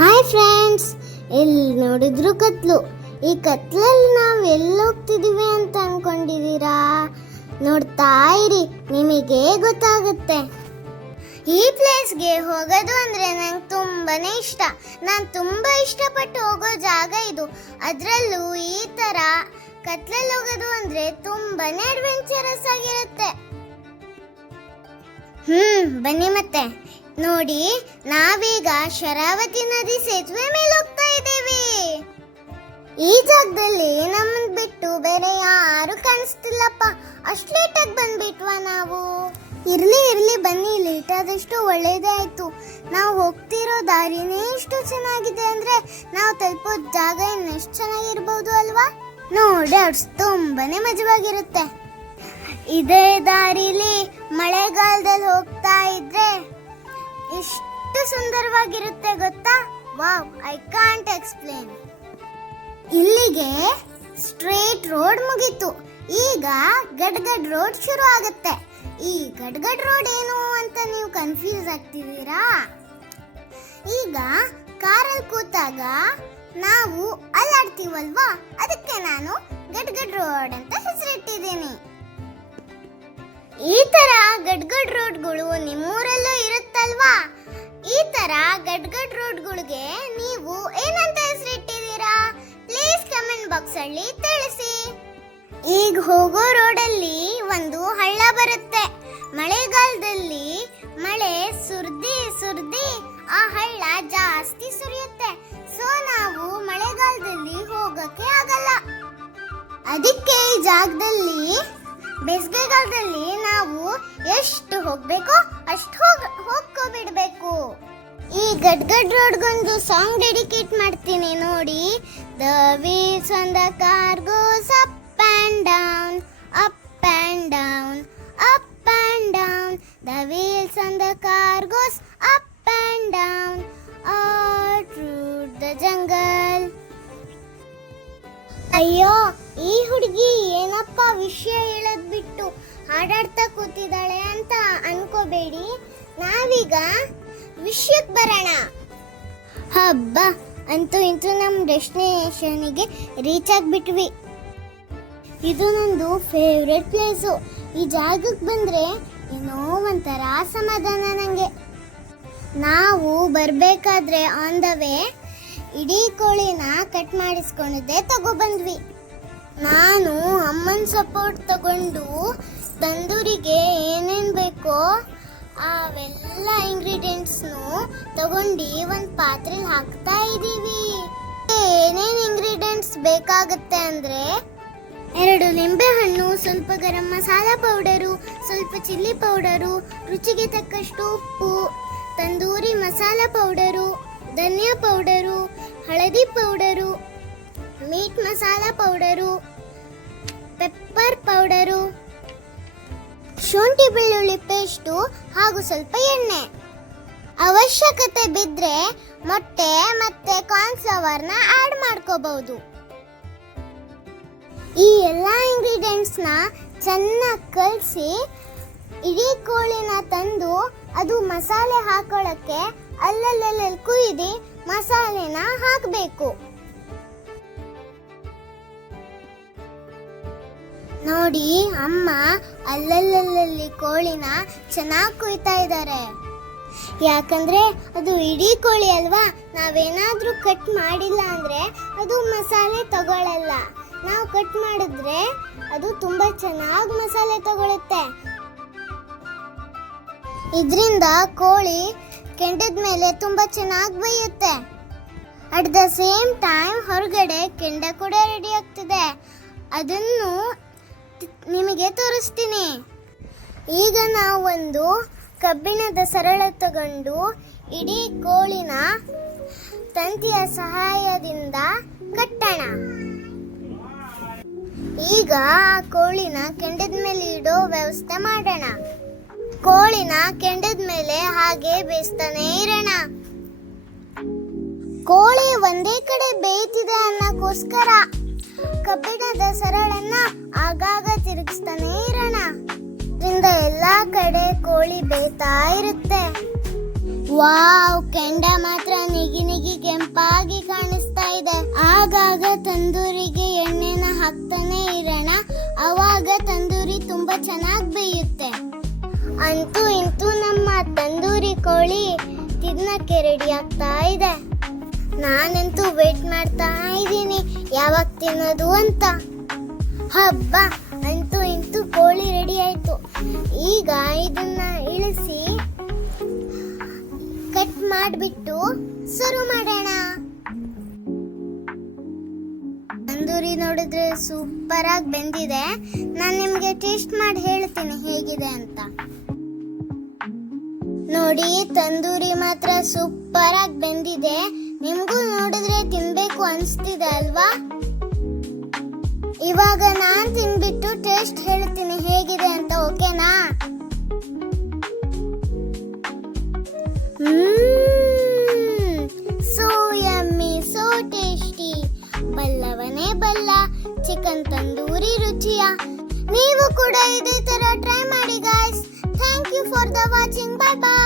Hi friends, ಎಲ್ಲಿ ನೋಡಿದ್ರು ಕತ್ಲು. ಈ ಕತ್ಲಲ್ಲಿ ನಾವು ಎಲ್ಲಿ ಹೋಗ್ತಿದೀವಿ ಅಂತ ಅನ್ಕೊಂಡಿದ್ದೀರಾ? ನೋಡ್ತಾ ಇರಿ, ನಿಮಗೆ ಗೊತ್ತಾಗುತ್ತೆ. ಈ ಪ್ಲೇಸ್ಗೆ ಹೋಗೋದು ಅಂದ್ರೆ ನಂಗೆ ತುಂಬಾನೇ ಇಷ್ಟ. ನಾನು ತುಂಬಾ ಇಷ್ಟಪಟ್ಟು ಹೋಗೋ ಜಾಗ ಇದು. ಅದರಲ್ಲೂ ಈ ತರ ಕತ್ಲಲ್ಲಿ ಹೋಗೋದು ಅಂದ್ರೆ ತುಂಬಾನೇ ಅಡ್ವೆಂಚರಸ್ ಆಗಿರುತ್ತೆ. ಬನ್ನಿ ಮತ್ತೆ ನೋಡಿ, ನಾವೀಗ ಶರಾವತಿ ನದಿ ಸೇತುವೆ ಮೇಲೆ ಹೋಗ್ತಾ ಇದ್ದೀವಿ. ಈ ಜಾಗದಲ್ಲಿ ನಮ್ಮನ್ ಬಿಟ್ಟು ಬೇರೆ ಯಾರು ಕಾಣಿಸ್ತಿಲ್ಲಪ್ಪ. ಅಷ್ಟು ಲೇಟಾಗಿ ಬಂದ್ಬಿಟ್ವಾ ನಾವು? ಇರ್ಲಿ ಬನ್ನಿ, ಲೇಟ್ ಆದಷ್ಟು ಒಳ್ಳೇದೇ ಆಯ್ತು. ನಾವು ಹೋಗ್ತಿರೋ ದಾರಿನೇ ಇಷ್ಟು ಚೆನ್ನಾಗಿದೆ ಅಂದ್ರೆ ನಾವು ತಲುಪೋ ಜಾಗ ಇನ್ನೆಷ್ಟು ಚೆನ್ನಾಗಿರ್ಬೋದು ಅಲ್ವಾ? ನೋಡಿ, ಅಷ್ಟು ತುಂಬಾನೇ ಮಜವಾಗಿರುತ್ತೆ. ಇದೇ ದಾರಿಲಿ ಮಳೆಗಾಲದಲ್ಲಿ ಹೋಗ್ತಾ ಇದ್ರೆ ಎಷ್ಟು ಸುಂದರವಾಗಿರುತ್ತೆ ಗೊತ್ತಾ? Wow, I can't explain. ಇಲ್ಲಿಗೆ ಸ್ಟ್ರೇಟ್ ರೋಡ್ ಮುಗೀತು. ಈಗ ಗಡ್ಗಡ್ ರೋಡ್ ಶುರು ಆಗುತ್ತೆ. ಈ ಗಡ್ಗಡ್ ರೋಡ್ ಏನು ಅಂತ ನೀವು ಕನ್ಫ್ಯೂಸ್ ಆಗ್ತಿದ್ದೀರಾ? ಈಗ ಕಾರಲ್ಲಿ ಕೂತಾಗ ನಾವು ಅಲ್ಲಾಡ್ತೀವಲ್ವಾ, ಅದಕ್ಕೆ ನಾನು ಗಡ್ಗಡ್ ರೋಡ್ ಅಂತ ಹೆಸರಿಟ್ಟಿದ್ದೀನಿ. ಈ ತರ ಗಡ್ಗಡ್ ರೋಡ್ಗಳು ನಿಮ್ಮೂರಲ್ಲೂ ಇರುತ್ತಲ್ವಾ? ಈ ತರ ಗಡ್ಗಡ್ ರೋಡ್ಗಳಿಗೆ ನೀವು ಏನಂತ ಹೆಸರಿಟ್ಟಿದ್ದೀರಾ? ಪ್ಲೀಸ್ ಕಮೆಂಟ್ ಬಾಕ್ಸ್ ಅಲ್ಲಿ ತಿಳಿಸಿ. ಈಗ ಹೋಗೋ ರೋಡಲ್ಲಿ ಒಂದು ಹಳ್ಳ ಬರುತ್ತೆ. ಮಳೆಗಾಲದಲ್ಲಿ ಮಳೆ ಸುರ್ದಿ ಆ ಹಳ್ಳ ಜಾಸ್ತಿ ಸುರಿಯುತ್ತೆ. ಸೊ ನಾವು ಮಳೆಗಾಲದಲ್ಲಿ ಹೋಗಕ್ಕೆ ಆಗಲ್ಲ. ಅದಕ್ಕೆ ಈ ಜಾಗದಲ್ಲಿ ಬೇಸಿಗೆಗಾಲದಲ್ಲಿ ನಾವು ಎಷ್ಟು ಹೋಗ್ಬೇಕೋ ಅಷ್ಟು ಹೋಗ್ಕೋಬಿಡ್ಬೇಕು. ಈ ಗಡ್ಗಡ್ ರೋಡ್ಗೊಂದು ಸಾಂಗ್ ಡೆಡಿಕೇಟ್ ಮಾಡ್ತೀನಿ ನೋಡಿ. The wheels on the car goes up and down, up and down, up and down. The wheels on the car goes up and down all through the jungle. ಅಯ್ಯೋ, ಈ ಹುಡುಗಿ ಏನಪ್ಪ ವಿಷಯ ಹೇಳೋದ್ ಬಿಟ್ಟು ಹಾಡಾಡ್ತಾ ಕೂತಿದ್ದಾಳೆ ಅಂತ ಅನ್ಕೋಬೇಡಿ. ನಾವೀಗ ವಿಷಯಕ್ಕೆ ಬರೋಣ. ಹಬ್ಬ, ಅಂತೂ ಇಂತೂ ನಮ್ಮ ಡೆಸ್ಟಿನೇಷನ್ಗೆ ರೀಚ್ ಆಗಿಬಿಟ್ವಿ. ಇದು ನಂದು ಫೇವ್ರೆಟ್ ಪ್ಲೇಸು. ಈ ಜಾಗಕ್ಕೆ ಬಂದರೆ ಏನೋ ಒಂಥರ ಸಮಾಧಾನ ನನಗೆ. ನಾವು ಬರಬೇಕಾದ್ರೆ ಆನ್ ದ ವೇ ಇಡೀ ಕೋಳಿನ ಕಟ್ ಮಾಡಿಸ್ಕೊಂಡಿದ್ದೆ ತಗೊಬಂದ್ವಿ. ನಾನು ಅಮ್ಮನ ಸಪೋರ್ಟ್ ತಗೊಂಡು ತಂದೂರಿಗೆ ಏನೇನು ಬೇಕೋ ಅವೆಲ್ಲ ಇಂಗ್ರೀಡಿಯೆಂಟ್ಸ್ನು ತಗೊಂಡು ಒಂದು ಪಾತ್ರೆಲಿ ಹಾಕ್ತಾ ಇದ್ದೀವಿ. ಏನೇನು ಇಂಗ್ರೀಡಿಯೆಂಟ್ಸ್ ಬೇಕಾಗುತ್ತೆ ಅಂದರೆ 2 ಲಿಂಬೆಹಣ್ಣು, ಸ್ವಲ್ಪ ಗರಂ ಮಸಾಲ ಪೌಡರು, ಸ್ವಲ್ಪ ಚಿಲ್ಲಿ ಪೌಡರು, ರುಚಿಗೆ ತಕ್ಕಷ್ಟು ಉಪ್ಪು, ತಂದೂರಿ ಮಸಾಲ ಪೌಡರು, ಧನಿಯಾ ಪೌಡರು, ಹಳದಿ powder, meet masala powder, pepper powder, ಶುಂಠಿ ಬೆಳ್ಳುಳ್ಳಿ ಪೇಸ್ಟು ಹಾಗೂ ಸ್ವಲ್ಪ ಎಣ್ಣೆ. ಅವಶ್ಯಕತೆ ಬಿದ್ದರೆ ಮೊಟ್ಟೆ ಮತ್ತೆ ಕಾರ್ನ್ಫ್ಲವರ್ನ ಆಡ್ ಮಾಡ್ಕೋಬಹುದು. ಈ ಎಲ್ಲ ಇಂಗ್ರೀಡಿಯೆಂಟ್ಸ್ನ ಚೆನ್ನಾಗಿ ಕಲಸಿ ಇಡೀ ಕೋಳಿನ ತಂದು ಅದು ಮಸಾಲೆ ಹಾಕೊಳ್ಳೋಕ್ಕೆ ಅಲ್ಲಲ್ಲಿ ಕುಯ್ದು ಮಸಾಲೆನ ಹಾಕಬೇಕು. ನೋಡಿ, ಅಮ್ಮ ಅಲ್ಲಲ್ಲಿ ಕೋಳಿನ ಚೆನ್ನಾಗಿ ಕುಯ್ತಾ ಇದ್ದಾರೆ. ಯಾಕಂದ್ರೆ ಅದು ಇಡೀ ಕೋಳಿ ಅಲ್ವಾ, ನಾವೇನಾದ್ರೂ ಕಟ್ ಮಾಡಿಲ್ಲ ಅಂದ್ರೆ ಅದು ಮಸಾಲೆ ತಗೊಳ್ಳಲ್ಲ. ನಾವು ಕಟ್ ಮಾಡಿದ್ರೆ ಅದು ತುಂಬಾ ಚೆನ್ನಾಗಿ ಮಸಾಲೆ ತಗೊಳುತ್ತೆ. ಇದರಿಂದ ಕೋಳಿ ಕೆಂಡದ ಮೇಲೆ ತುಂಬಾ ಚೆನ್ನಾಗಿ ಬೇಯುತ್ತೆ. ಅಟ್ ದ ಸೇಮ್ ಟೈಮ್ ಹೊರಗಡೆ ಕೆಂಡ ಕೂಡ ರೆಡಿ ಆಗ್ತದೆ. ಅದನ್ನು ನಿಮಗೆ ತೋರಿಸ್ತೀನಿ. ಈಗ ನಾವು ಒಂದು ಕಬ್ಬಿಣದ ಸರಳ ತಗೊಂಡು ಇಡೀ ಕೋಳಿನ ತಂತಿಯ ಸಹಾಯದಿಂದ ಕಟ್ಟೋಣ. ಈಗ ಆ ಕೋಳಿನ ಕೆಂಡದ ಮೇಲೆ ಇಡೋ ವ್ಯವಸ್ಥೆ ಮಾಡೋಣ. ಕೋಳಿನ ಕೆಂಡದ ಮೇಲೆ ಹಾಗೆ ಬೇಯಿಸ್ತಾನೆ ಇರೋಣ. ಕೋಳಿ ಒಂದೇ ಕಡೆ ಬೇಯ್ತಿದೆ ಅನ್ನೋಕ್ಕೋಸ್ಕರ ಕಬ್ಬಿಣದ ಸರಳನ್ನ ಆಗಾಗ ತಿರುಗಿಸ್ತಾನೆ ಇರೋಣ. ಇದರಿಂದ ಎಲ್ಲಾ ಕಡೆ ಕೋಳಿ ಬೇಯ್ತಾ ಇರುತ್ತೆ. ವಾವ್, ಕೆಂಡ ಮಾತ್ರ ನಿಗಿ ನಿಗಿ ಆವಾಗ ತಂದೂರಿ ತುಂಬಾ ಚೆನ್ನಾಗಿ ಬೇಯುತ್ತೆ. ಅಂತೂ ಇಂತೂ ನಮ್ಮ ತಂದೂರಿ ಕೋಳಿ ತಿನ್ನಕ್ಕೆ ರೆಡಿ ಆಗ್ತಾ ಇದೆ. ನಾನಂತೂ ವೇಟ್ ಮಾಡ್ತಾ ಇದ್ದೀನಿ ಯಾವಾಗ ತಿನ್ನೋದು ಅಂತ. ಹಬ್ಬ, ಅಂತೂ ಇಂತೂ ಕೋಳಿ ರೆಡಿ ಆಯ್ತು. ಈಗ ಇದನ್ನ ಇಳಿಸಿ ಕಟ್ ಮಾಡಿಬಿಟ್ಟು ಸರ್ವ್ ಮಾಡೋಣ. ತಂದೂರಿ ನೋಡಿದ್ರೆ ಸೂಪರ್ ಆಗಿ ಬೆಂದಿದೆ. ನಾನು ನಿಮಗೆ ಟೇಸ್ಟ್ ಮಾಡಿ ಹೇಳ್ತೀನಿ ಹೇಗಿದೆ ಅಂತ. ನೋಡಿ, ತಂದೂರಿ ಮಾತ್ರ ಸೂಪರ್ ಆಗಿ ಬೆಂದಿದೆ. ನಿಮ್ಗೂ ನೋಡಿದ್ರೆ ತಿನ್ಬೇಕು ಅನ್ಸ್ತಿದೆ ಅಲ್ವಾ? ಇವಾಗ ನಾನ್ ತಿನ್ಬಿಟ್ಟು ಟೇಸ್ಟ್ ಹೇಳ್ತೀನಿ ಹೇಗಿದೆ ಅಂತ, ಓಕೆನಾ? So yummy, so tasty. ಬಲ್ಲವನೇ ಬಲ್ಲ ಚಿಕನ್ ತಂದೂರಿ ರುಚಿಯ. ನೀವು ಕೂಡ ಇದೇ ತರ ಟ್ರೈ ಮಾಡಿ guys. Thank you for the watching. Bye by.